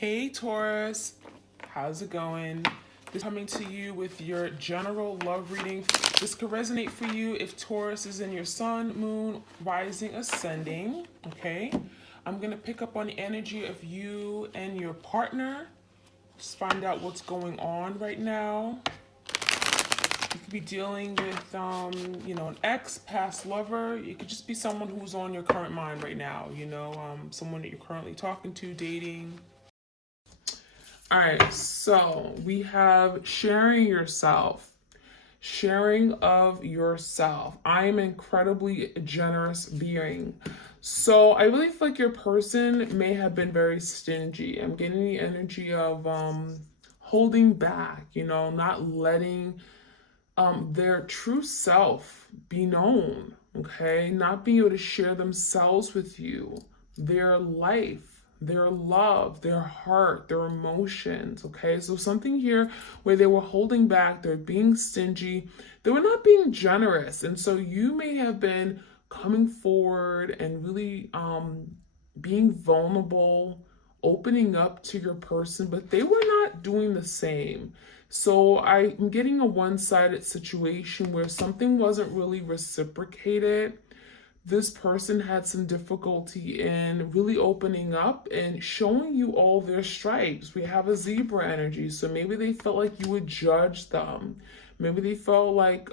Hey Taurus, how's it going? This is coming to you with your general love reading. This could resonate for you if Taurus is in your sun, moon, rising, ascending. Okay, I'm gonna pick up on the energy of you and your partner. Just find out what's going on right now. You could be dealing with, an ex, past lover. It could just be someone who's on your current mind right now. Someone that you're currently talking to, dating. All right, so we have sharing yourself, sharing of yourself. I am incredibly generous being. So I really feel like your person may have been very stingy. I'm getting the energy of holding back, not letting their true self be known, okay? Not being able to share themselves with you, their life, their love, their heart, their emotions, okay? So something here where they were holding back, they're being stingy, they were not being generous. And so you may have been coming forward and really being vulnerable, opening up to your person, but they were not doing the same. So I'm getting a one-sided situation where something wasn't really reciprocated. This person had some difficulty in really opening up and showing you all their stripes. We have a zebra energy, so maybe they felt like you would judge them. Maybe they felt like,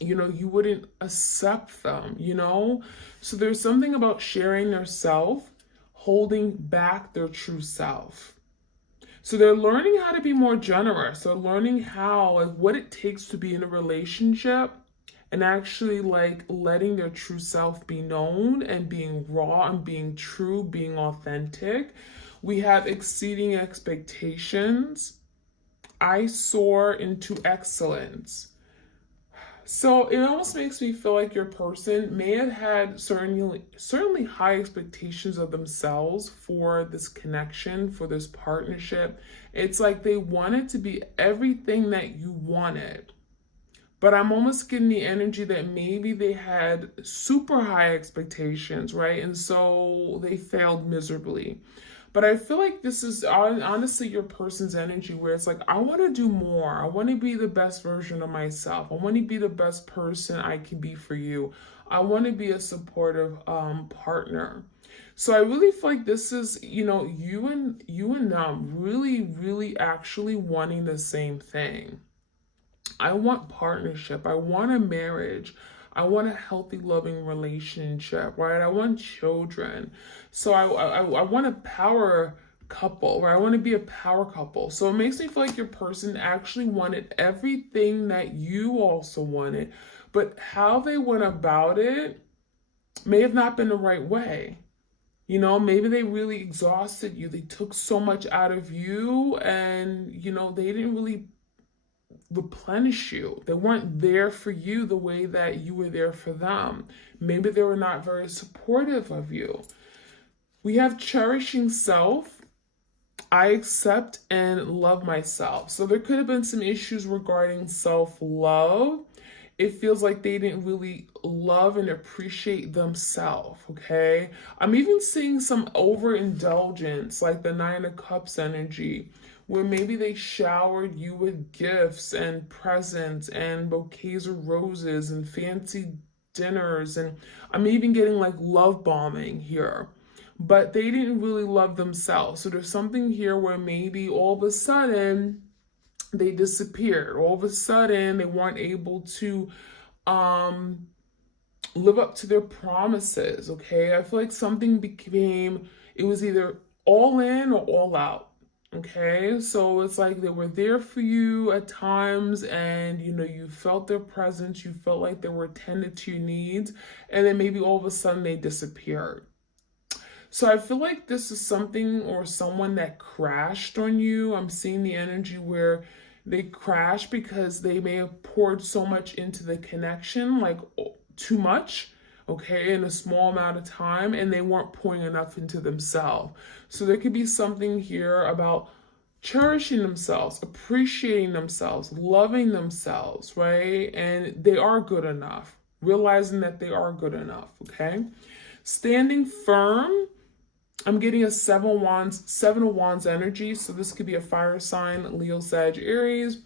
you wouldn't accept them, So there's something about sharing their self, holding back their true self. So they're learning how to be more generous. They're learning what it takes to be in a relationship and actually letting their true self be known and being raw and being true, being authentic. We have exceeding expectations. I soar into excellence. So it almost makes me feel like your person may have had certainly high expectations of themselves for this connection, for this partnership. It's like they wanted to be everything that you wanted. But I'm almost getting the energy that maybe they had super high expectations, right? And so they failed miserably. But I feel like this is honestly your person's energy where it's like, I want to do more. I want to be the best version of myself. I want to be the best person I can be for you. I want to be a supportive partner. So I really feel like this is, you and them really, really actually wanting the same thing. I want partnership. I want a marriage. I want a healthy, loving relationship, right? I want children. So I want a power couple, right? I want to be a power couple. So it makes me feel like your person actually wanted everything that you also wanted, but how they went about it may have not been the right way. Maybe they really exhausted you. They took so much out of you and, they didn't really replenish you. They weren't there for you the way that you were there for them. Maybe they were not very supportive of you. We have cherishing self. I accept and love myself. So there could have been some issues regarding self-love. It feels like they didn't really love and appreciate themselves, okay? I'm even seeing some overindulgence, like the Nine of Cups energy, where maybe they showered you with gifts and presents and bouquets of roses and fancy dinners. And I'm even getting like love bombing here. But they didn't really love themselves. So there's something here where maybe all of a sudden they disappeared. All of a sudden they weren't able to live up to their promises, okay? I feel like something it was either all in or all out. Okay, so it's like they were there for you at times and you felt their presence, you felt like they were attended to your needs, and then maybe all of a sudden they disappeared. So I feel like this is something or someone that crashed on you. I'm seeing the energy where they crashed because they may have poured so much into the connection, like too much, okay, in a small amount of time, and they weren't pouring enough into themselves. So there could be something here about cherishing themselves, appreciating themselves, loving themselves, right? And they are good enough, realizing that they are good enough, okay? Standing firm. I'm getting a seven of wands energy. So this could be a fire sign, Leo, Sag, Aries.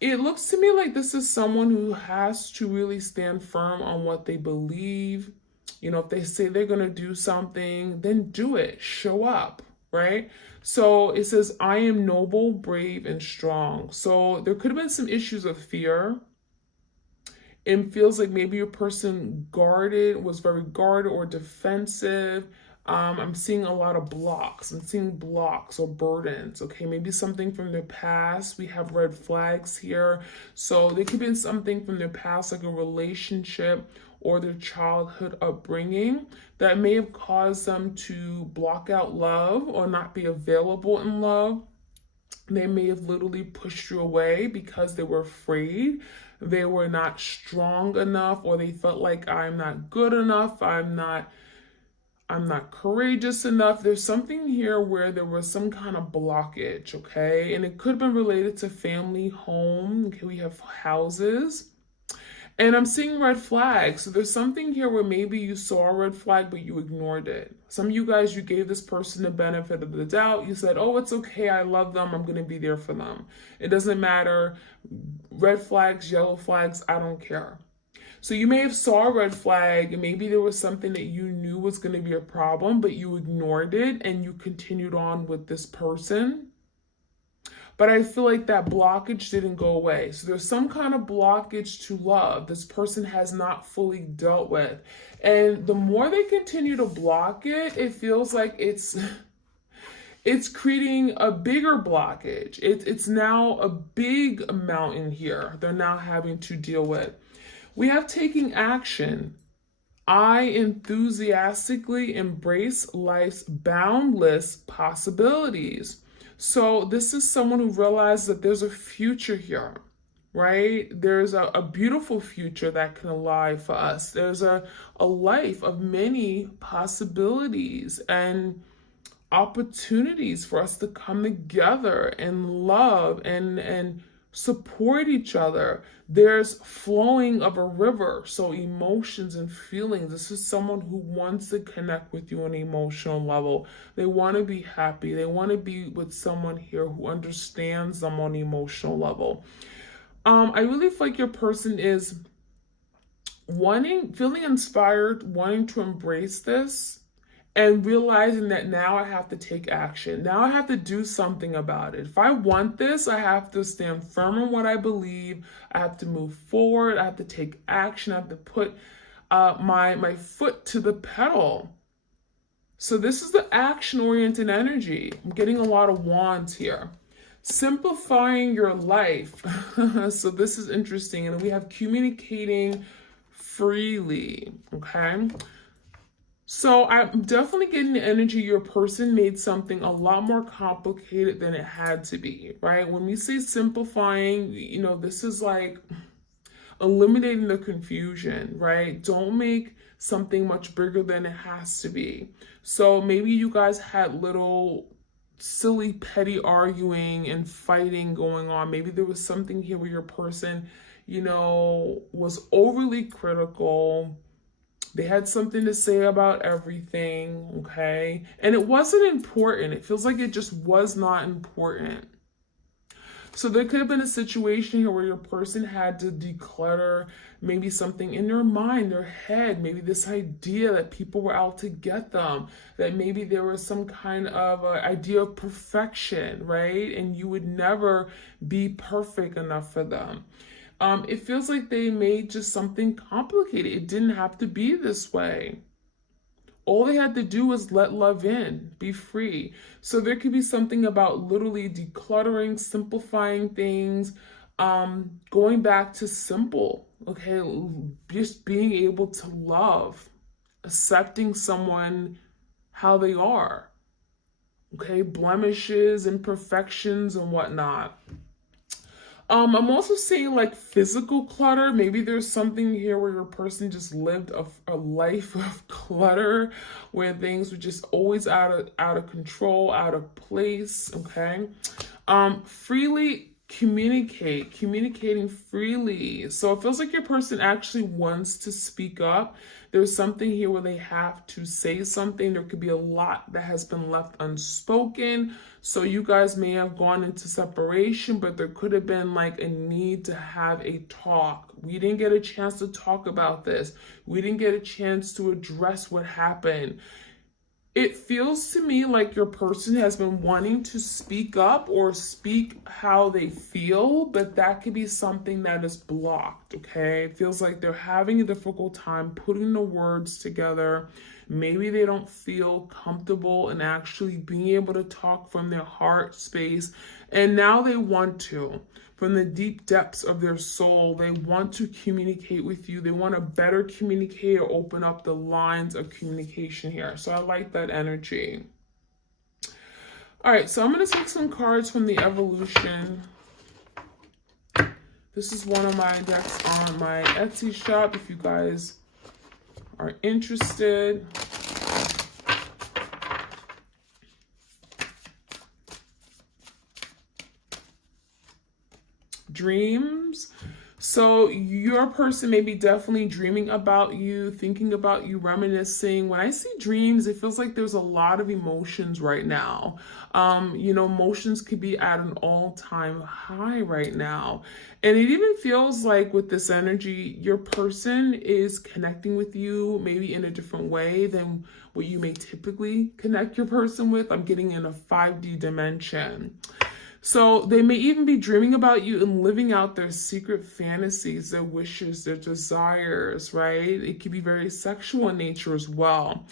It looks to me like this is someone who has to really stand firm on what they believe. You know, if they say they're going to do something, then do it. Show up, right? So it says, I am noble, brave, and strong. So there could have been some issues of fear. It feels like maybe your person was very guarded or defensive. I'm seeing a lot of blocks. I'm seeing blocks or burdens. Okay, maybe something from their past. We have red flags here. So there could be something from their past, like a relationship or their childhood upbringing, that may have caused them to block out love or not be available in love. They may have literally pushed you away because they were afraid. They were not strong enough, or they felt like, I'm not good enough. I'm not courageous enough. There's something here where there was some kind of blockage, okay? And it could have been related to family, home. Okay, we have houses. And I'm seeing red flags. So there's something here where maybe you saw a red flag, but you ignored it. Some of you guys, you gave this person the benefit of the doubt. You said, oh, it's okay. I love them. I'm going to be there for them. It doesn't matter. Red flags, yellow flags, I don't care. So you may have saw a red flag, and maybe there was something that you knew was going to be a problem, but you ignored it and you continued on with this person. But I feel like that blockage didn't go away. So there's some kind of blockage to love this person has not fully dealt with. And the more they continue to block it, it feels like it's creating a bigger blockage. It's now a big mountain here they're now having to deal with. We have taking action. I enthusiastically embrace life's boundless possibilities. So this is someone who realizes that there's a future here, right? There's a beautiful future that can lie for us. There's a life of many possibilities and opportunities for us to come together and love and support each other. There's flowing of a river, so emotions and feelings. This is someone who wants to connect with you on an emotional level. They want to be happy. They want to be with someone here who understands them on an emotional level. I really feel like your person is feeling inspired, wanting to embrace this, and realizing that now I have to take action. Now I have to do something about it. If I want this, I have to stand firm in what I believe. I have to move forward. I have to take action. I have to put my foot to the pedal. So this is the action-oriented energy. I'm getting a lot of wands here. Simplifying your life. So this is interesting. And we have communicating freely, okay? So I'm definitely getting the energy your person made something a lot more complicated than it had to be, right? When we say simplifying, you know, this is like eliminating the confusion, right? Don't make something much bigger than it has to be. So maybe you guys had little silly, petty arguing and fighting going on. Maybe there was something here where your person, you know, was overly critical. They had something to say about everything, okay? And it wasn't important. It feels like it just was not important. So there could have been a situation here where your person had to declutter maybe something in their mind, their head, maybe this idea that people were out to get them, that maybe there was some kind of idea of perfection, right? And you would never be perfect enough for them. It feels like they made just something complicated. It didn't have to be this way. All they had to do was let love in, be free. So there could be something about literally decluttering, simplifying things, going back to simple, okay? Just being able to love, accepting someone how they are, okay? Blemishes, imperfections, and whatnot. I'm also seeing like physical clutter. Maybe there's something here where your person just lived a life of clutter, where things were just always out of control, out of place, okay? Freely communicating freely. So it feels like your person actually wants to speak up. There's something here where they have to say something. There could be a lot that has been left unspoken. So you guys may have gone into separation, but there could have been like a need to have a talk. We didn't get a chance to talk about this. We didn't get a chance to address what happened. It feels to me like your person has been wanting to speak up or speak how they feel, but that could be something that is blocked, okay? It feels like they're having a difficult time putting the words together. Maybe they don't feel comfortable in actually being able to talk from their heart space, and now they want to. From the deep depths of their soul, they want to communicate with you. They want to better communicate or open up the lines of communication here. So I like that energy. All right, so I'm going to take some cards from the evolution. This is one of my decks on my Etsy shop if you guys are interested. Dreams. So your person may be definitely dreaming about you, thinking about you, reminiscing. When I see dreams, it feels like there's a lot of emotions right now. Emotions could be at an all-time high right now. And it even feels like with this energy, your person is connecting with you maybe in a different way than what you may typically connect your person with. I'm getting in a 5D dimension. So they may even be dreaming about you and living out their secret fantasies, their wishes, their desires, right? It could be very sexual in nature as well.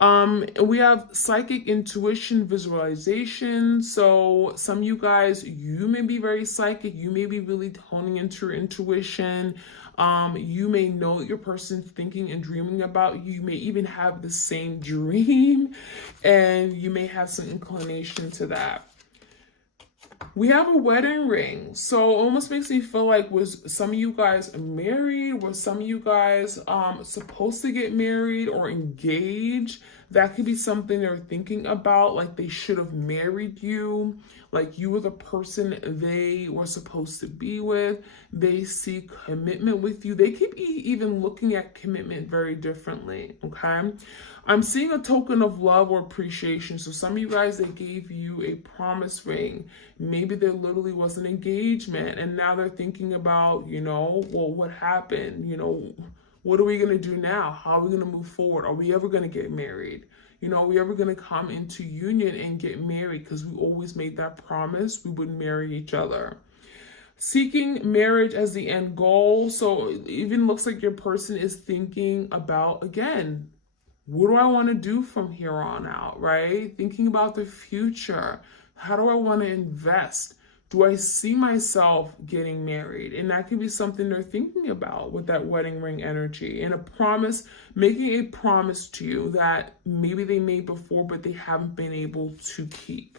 We have psychic intuition, visualization. So some of you guys, you may be very psychic. You may be really honing into your intuition. You may know what your person's thinking and dreaming about you. You may even have the same dream, and you may have some inclination to that. We have a wedding ring. So it almost makes me feel like, was some of you guys married? Were some of you guys supposed to get married or engaged? That could be something they're thinking about, like they should have married you, like you were the person they were supposed to be with. They see commitment with you. They could be even looking at commitment very differently, okay? I'm seeing a token of love or appreciation. So some of you guys, they gave you a promise ring. Maybe there literally was an engagement, and now they're thinking about, well, what happened? What are we going to do now? How are we going to move forward? Are we ever going to get married? Are we ever going to come into union and get married? Because we always made that promise we would marry each other. Seeking marriage as the end goal. So it even looks like your person is thinking about, again, what do I want to do from here on out, right? Thinking about the future. How do I want to invest? Do I see myself getting married? And that could be something they're thinking about with that wedding ring energy. And a promise, making a promise to you that maybe they made before, but they haven't been able to keep.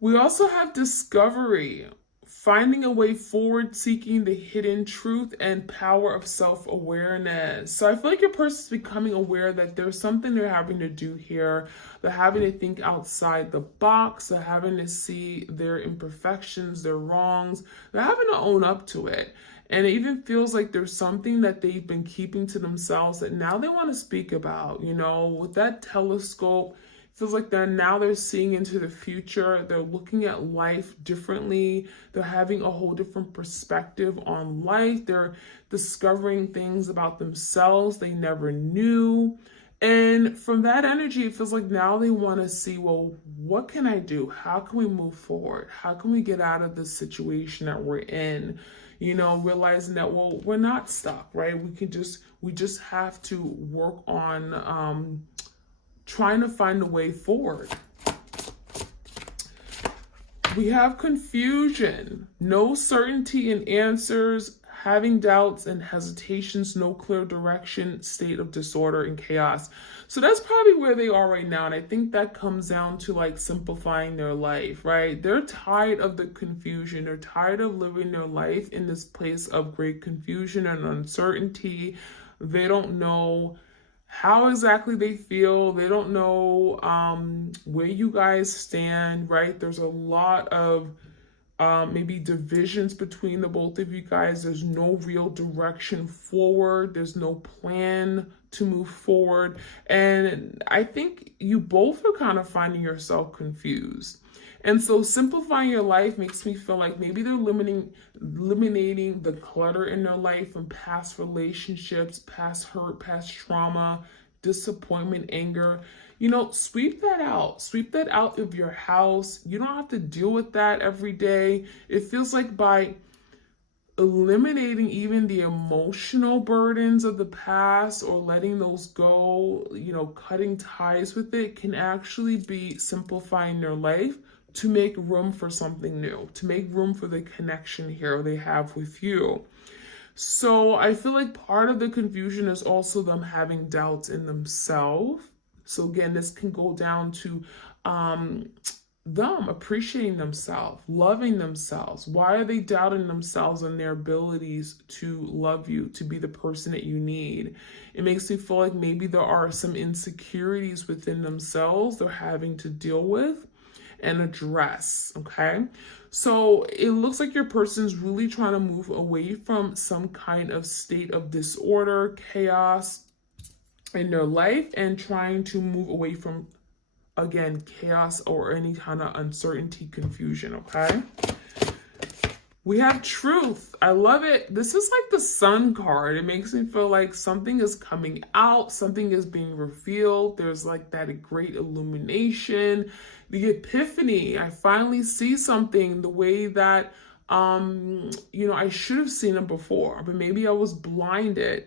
We also have discovery. Finding a way forward, seeking the hidden truth and power of self-awareness. So I feel like your person's becoming aware that there's something they're having to do here. They're having to think outside the box. They're having to see their imperfections, their wrongs. They're having to own up to it. And it even feels like there's something that they've been keeping to themselves that now they want to speak about. With that telescope, feels like they're seeing into the future. They're looking at life differently. They're having a whole different perspective on life. They're discovering things about themselves they never knew. And from that energy, it feels like now they want to see, well, what can I do? How can we move forward? How can we get out of this situation that we're in? Realizing that, well, we're not stuck, right? We just have to work on trying to find a way forward. We have confusion, no certainty in answers, having doubts and hesitations, no clear direction, state of disorder and chaos. So that's probably where they are right now. And I think that comes down to like simplifying their life, right? They're tired of the confusion. They're tired of living their life in this place of great confusion and uncertainty. They don't know how exactly they feel. They don't know where you guys stand, right? There's a lot of maybe divisions between the both of you guys. There's no real direction forward. There's no plan to move forward. And I think you both are kind of finding yourself confused. And so simplifying your life makes me feel like maybe they're eliminating the clutter in their life from past relationships, past hurt, past trauma, disappointment, anger. You know, sweep that out. Sweep that out of your house. You don't have to deal with that every day. It feels like by eliminating even the emotional burdens of the past or letting those go, you know, cutting ties with it can actually be simplifying their life to make room for something new, to make room for the connection here they have with you. So I feel like part of the confusion is also them having doubts in themselves. So again, this can go down to them appreciating themselves, loving themselves. Why are they doubting themselves and their abilities to love you, to be the person that you need? It makes me feel like maybe there are some insecurities within themselves they're having to deal with and address, okay? So it looks like your person's really trying to move away from some kind of state of disorder, chaos in their life, and trying to move away from, again, chaos or any kind of uncertainty, confusion, okay? We have truth. I love it. This is like the sun card. It makes me feel like something is coming out, something is being revealed. There's like that great illumination, the epiphany. I finally see something the way that, you know, I should have seen it before, but maybe I was blinded.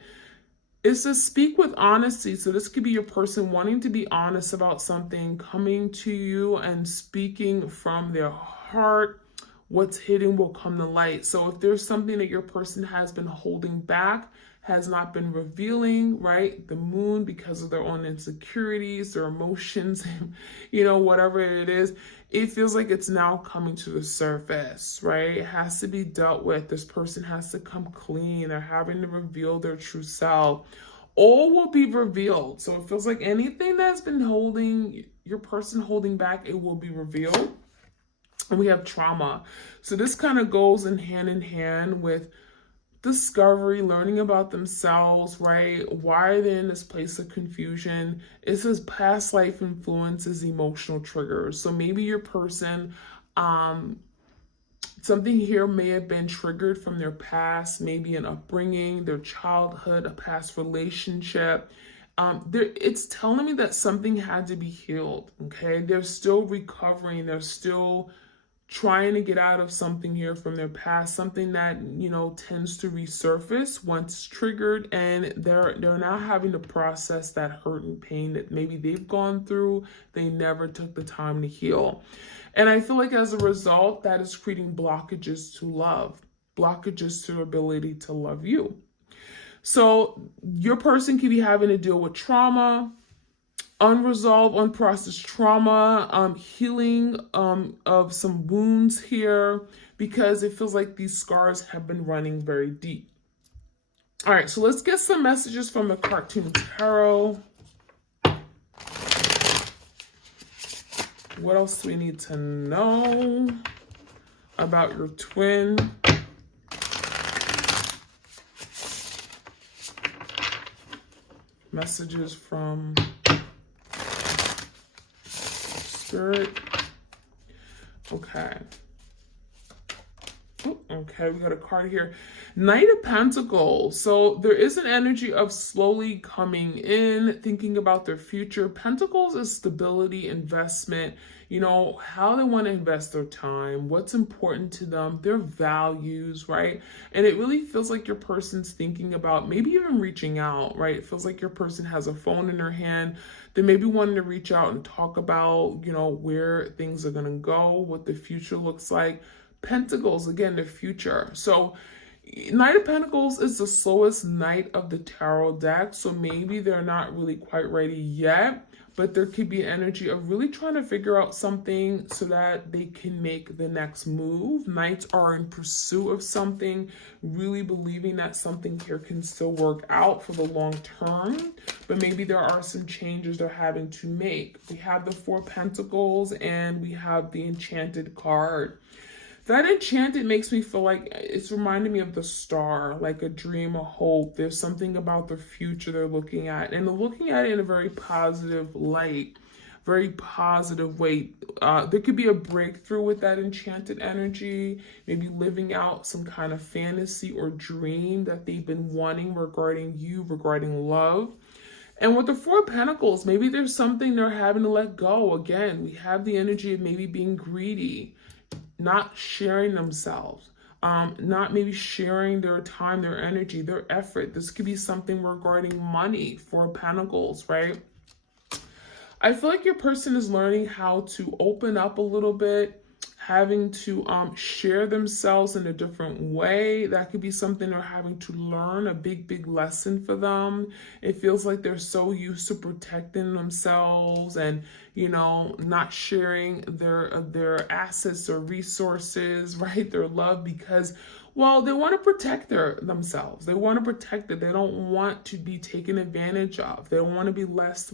It's to speak with honesty. So this could be your person wanting to be honest about something, coming to you and speaking from their heart. What's hidden will come to light. So if there's something that your person has been holding back, has not been revealing, right? The moon, because of their own insecurities, their emotions, you know, whatever it is, it feels like it's now coming to the surface, right? It has to be dealt with. This person has to come clean. They're having to reveal their true self. All will be revealed. So it feels like anything that's been holding your person holding back, it will be revealed. And we have trauma. So this kind of goes in hand with discovery, learning about themselves, right? Why are they in this place of confusion? It says past life influences emotional triggers. So maybe your person, something here may have been triggered from their past, maybe an upbringing, their childhood, a past relationship. It's telling me that something had to be healed, okay? They're still recovering. They're still trying to get out of something here from their past, something that, you know, tends to resurface once triggered, and they're now having to process that hurt and pain that maybe they've gone through, they never took the time to heal. And I feel like as a result, that is creating blockages to love, blockages to their ability to love you. So your person could be having to deal with trauma, unresolved, unprocessed trauma, healing of some wounds here, because it feels like these scars have been running very deep. All right, so let's get some messages from the cartoon tarot. What else do we need to know about your twin? Messages from Spirit. Okay. Okay, we got a card here. Knight of Pentacles. So there is an energy of slowly coming in, thinking about their future. Pentacles is stability, investment, you know, how they want to invest their time, what's important to them, their values, right? And it really feels like your person's thinking about maybe even reaching out, right? It feels like your person has a phone in their hand. They may be wanting to reach out and talk about, you know, where things are going to go, what the future looks like. Pentacles, again, the future. So Knight of Pentacles is the slowest knight of the tarot deck, so maybe they're not really quite ready yet, but there could be an energy of really trying to figure out something so that they can make the next move. Knights are in pursuit of something, really believing that something here can still work out for the long term, but maybe there are some changes they're having to make. We have the Four Pentacles and we have the Enchanted card. That Enchanted makes me feel like it's reminding me of the star, like a dream, a hope. There's something about the future they're looking at, and they're looking at it in a very positive light, very positive way. There could be a breakthrough with that Enchanted energy, maybe living out some kind of fantasy or dream that they've been wanting regarding you, regarding love. And with the Four Pentacles, maybe there's something they're having to let go. Again, we have the energy of maybe being greedy, not sharing themselves, not maybe sharing their time, their energy, their effort. This could be something regarding money, Four Pentacles, right? I feel like your person is learning how to open up a little bit, having to share themselves in a different way. That could be something they're having to learn, a big lesson for them. It feels like they're so used to protecting themselves and, you know, not sharing their assets or resources, right? Their love, because, well, they want to protect themselves. They want to protect it. They don't want to be taken advantage of. They don't want to be left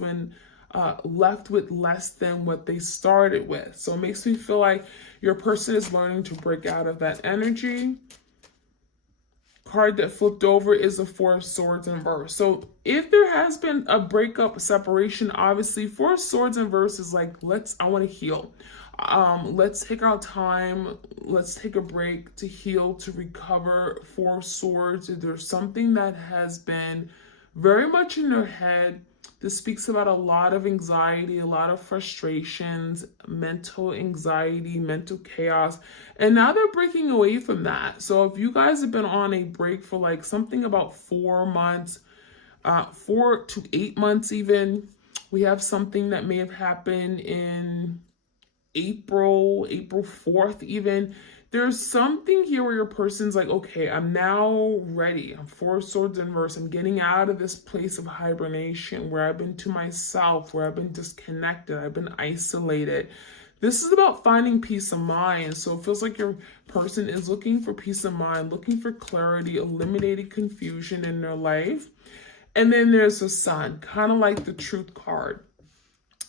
with less than what they started with. So it makes me feel like your person is learning to break out of that energy. Card that flipped over is the Four of Swords in reverse. So if there has been a breakup, a separation, obviously Four of Swords in reverse is like, I want to heal. Let's take our time. Let's take a break to heal, to recover. Four of Swords, if there's something that has been very much in their head, this speaks about a lot of anxiety, a lot of frustrations, mental anxiety, mental chaos. And now they're breaking away from that. So if you guys have been on a break for like something about 4 months, 4 to 8 months even, we have something that may have happened in April 4th even. There's something here where your person's like, okay, I'm now ready. I'm Four of Swords in reverse. I'm getting out of this place of hibernation where I've been to myself, where I've been disconnected, I've been isolated. This is about finding peace of mind. So it feels like your person is looking for peace of mind, looking for clarity, eliminating confusion in their life. And then there's the Sun, kind of like the Truth card,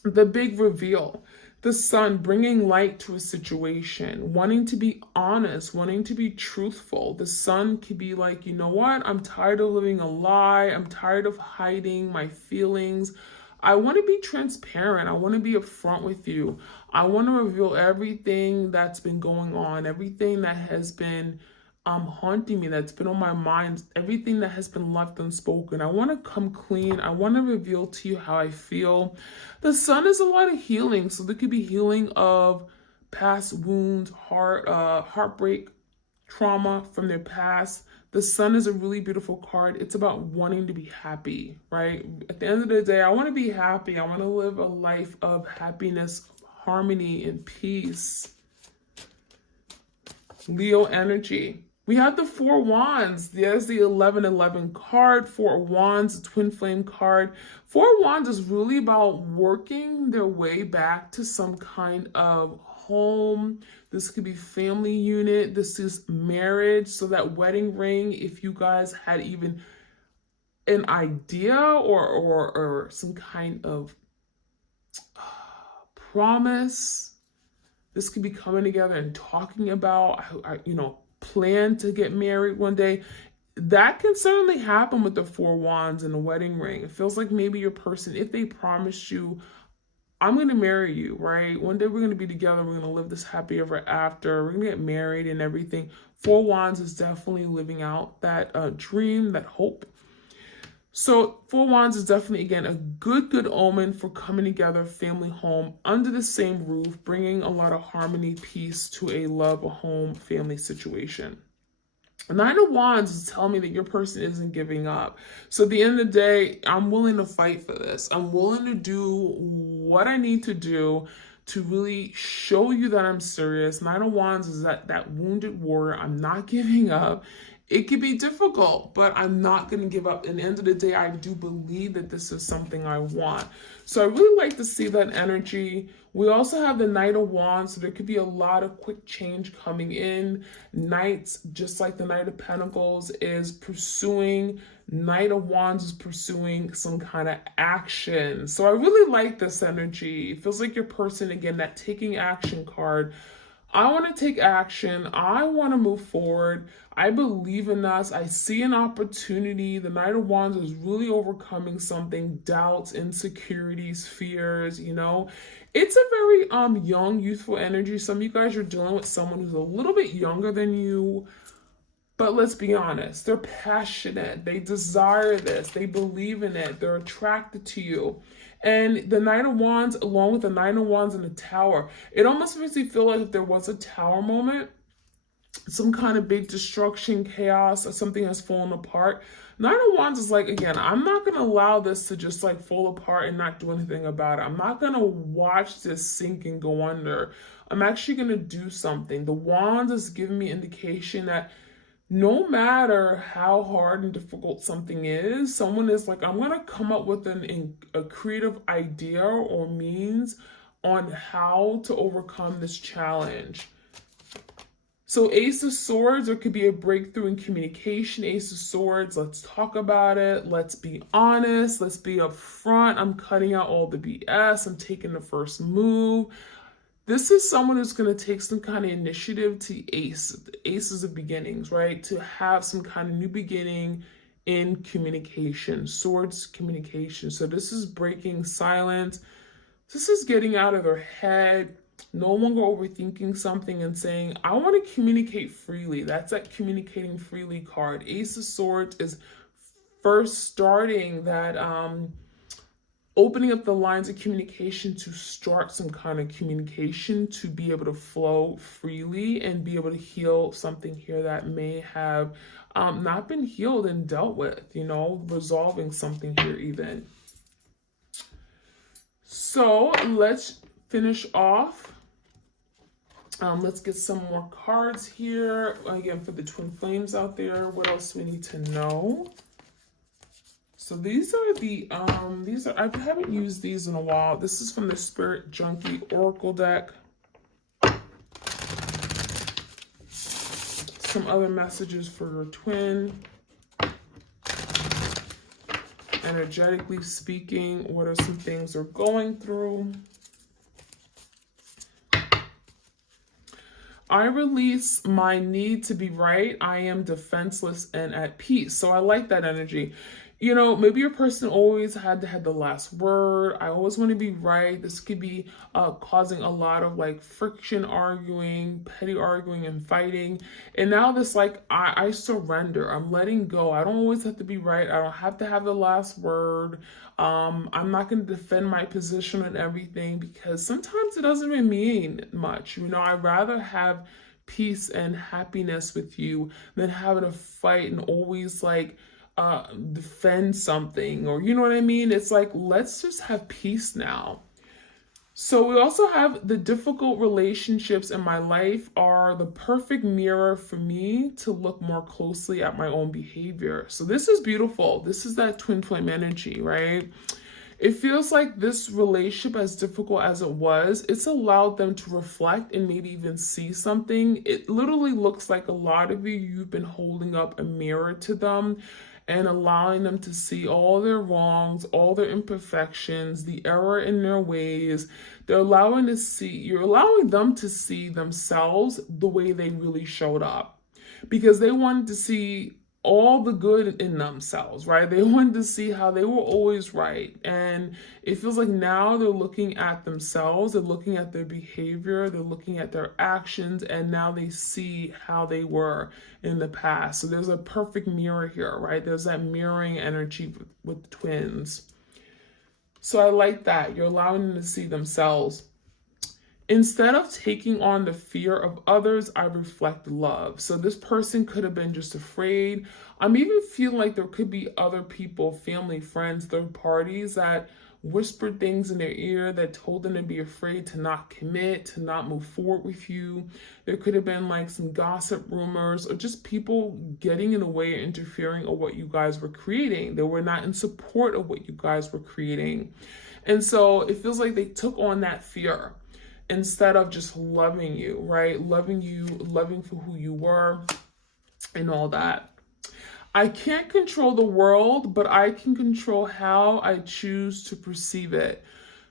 the big reveal. The Sun bringing light to a situation, wanting to be honest, wanting to be truthful. The Sun could be like, you know what? I'm tired of living a lie. I'm tired of hiding my feelings. I want to be transparent. I want to be upfront with you. I want to reveal everything that's been going on, everything that has been haunting me, that's been on my mind, everything that has been left unspoken. I want to come clean. I want to reveal to you how I feel. The Sun is a lot of healing. So there could be healing of past wounds, heartbreak, trauma from their past. The Sun is a really beautiful card. It's about wanting to be happy, right? At the end of the day, I want to be happy. I want to live a life of happiness, harmony, and peace. Leo energy. We have the Four Wands. There's the 11-11 card. Four Wands, twin flame card. Four Wands is really about working their way back to some kind of home. This could be family unit. This is marriage. So that wedding ring, if you guys had even an idea or some kind of promise, this could be coming together and talking about, plan to get married one day. That can certainly happen with the Four Wands and the wedding ring. It feels like maybe your person, if they promised you, I'm going to marry you, right? One day we're going to be together. We're going to live this happy ever after. We're going to get married and everything. Four Wands is definitely living out that dream, that hope. So Four Wands is definitely, again, a good omen for coming together, family, home, under the same roof, bringing a lot of harmony, peace to a love, a home, family situation. Nine of Wands is telling me that your person isn't giving up. So at the end of the day, I'm willing to fight for this. I'm willing to do what I need to do to really show you that I'm serious. Nine of Wands is that wounded warrior. I'm not giving up. It could be difficult, but I'm not going to give up. At the end of the day, I do believe that this is something I want. So I really like to see that energy. We also have the Knight of Wands, so there could be a lot of quick change coming in. Knights, just like the Knight of Pentacles, is pursuing. Knight of Wands is pursuing some kind of action. So I really like this energy. It feels like your person, again, that taking action card. I want to take action. I want to move forward. I believe in us. I see an opportunity. The Knight of Wands is really overcoming something, doubts, insecurities, fears, you know. It's a very young, youthful energy. Some of you guys are dealing with someone who's a little bit younger than you. But let's be honest, they're passionate. They desire this. They believe in it. They're attracted to you. And the Knight of Wands, along with the Nine of Wands and the Tower, it almost makes me feel like if there was a Tower moment, some kind of big destruction, chaos, or something has fallen apart. Nine of Wands is like, again, I'm not going to allow this to just like fall apart and not do anything about it. I'm not going to watch this sink and go under. I'm actually going to do something. The Wands is giving me indication that no matter how hard and difficult something is, someone is like, I'm going to come up with a creative idea or means on how to overcome this challenge. So Ace of Swords, there could be a breakthrough in communication. Ace of Swords, let's talk about it. Let's be honest. Let's be upfront. I'm cutting out all the BS. I'm taking the first move. This is someone who's going to take some kind of initiative to ace. The aces of beginnings, right? To have some kind of new beginning in communication. Swords, communication. So this is breaking silence. This is getting out of their head. No longer overthinking something and saying, I want to communicate freely. That's that communicating freely card. Ace of Swords is first starting that opening up the lines of communication to start some kind of communication to be able to flow freely and be able to heal something here that may have not been healed and dealt with, you know, resolving something here even. So let's finish off. Let's get some more cards here. Again, for the twin flames out there, what else do we need to know? So these are the, I haven't used these in a while. This is from the Spirit Junkie Oracle deck. Some other messages for your twin. Energetically speaking, what are some things they're going through? I release my need to be right. I am defenseless and at peace. So I like that energy. You know, maybe your person always had to have the last word. I always want to be right. This could be causing a lot of like friction, arguing, petty arguing and fighting. And now this like, I surrender. I'm letting go. I don't always have to be right. I don't have to have the last word. I'm not going to defend my position on everything because sometimes it doesn't even mean much. You know, I'd rather have peace and happiness with you than having to fight and always like, defend something, or you know what I mean? It's like, let's just have peace now. So we also have the difficult relationships in my life are the perfect mirror for me to look more closely at my own behavior. So this is beautiful. This is that twin flame energy, right? It feels like this relationship, as difficult as it was, it's allowed them to reflect and maybe even see something. It literally looks like a lot of you've been holding up a mirror to them and allowing them to see all their wrongs, all their imperfections, the error in their ways. You're allowing them to see themselves the way they really showed up, because they wanted to see all the good in themselves, right? They wanted to see how they were always right. And it feels like now they're looking at themselves, they're looking at their behavior, they're looking at their actions, and now they see how they were in the past. So there's a perfect mirror here, right? There's that mirroring energy with twins. So I like that. You're allowing them to see themselves. Instead of taking on the fear of others, I reflect love. So this person could have been just afraid. I'm even feeling like there could be other people, family, friends, third parties that whispered things in their ear that told them to be afraid, to not commit, to not move forward with you. There could have been like some gossip rumors or just people getting in the way or interfering of what you guys were creating. They were not in support of what you guys were creating. And so it feels like they took on that fear instead of just loving you, right? Loving you, loving for who you were and all that. I can't control the world, but I can control how I choose to perceive it.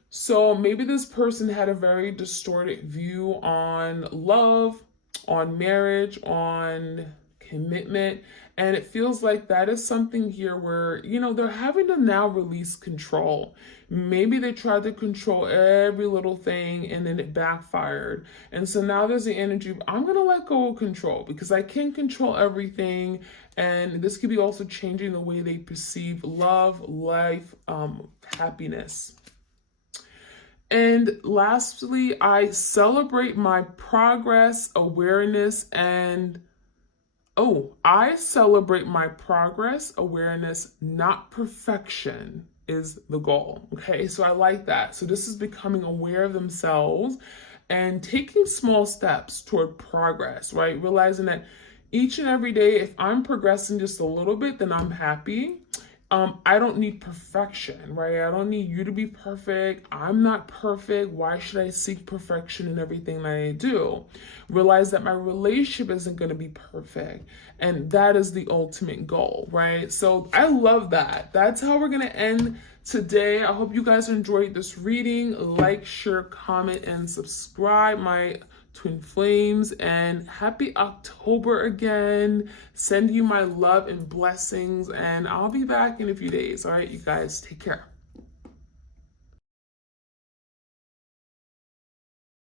So maybe this person had a very distorted view on love, on marriage, on commitment. And it feels like that is something here where, they're having to now release control. Maybe they tried to control every little thing and then it backfired. And so now there's the energy of, I'm going to let go of control because I can't control everything. And this could be also changing the way they perceive love, life, happiness. And lastly, I celebrate my progress, awareness, and I celebrate my progress, awareness, not perfection is the goal. Okay, so I like that. So this is becoming aware of themselves and taking small steps toward progress, right? Realizing that each and every day, if I'm progressing just a little bit, then I'm happy. I don't need perfection, right? I don't need you to be perfect. I'm not perfect. Why should I seek perfection in everything that I do? Realize that my relationship isn't going to be perfect. And that is the ultimate goal, right? So I love that. That's how we're going to end today. I hope you guys enjoyed this reading. Like, share, comment, and subscribe. My twin flames, and happy October again. Send you my love and blessings, and I'll be back in a few days. All right, you guys, take care.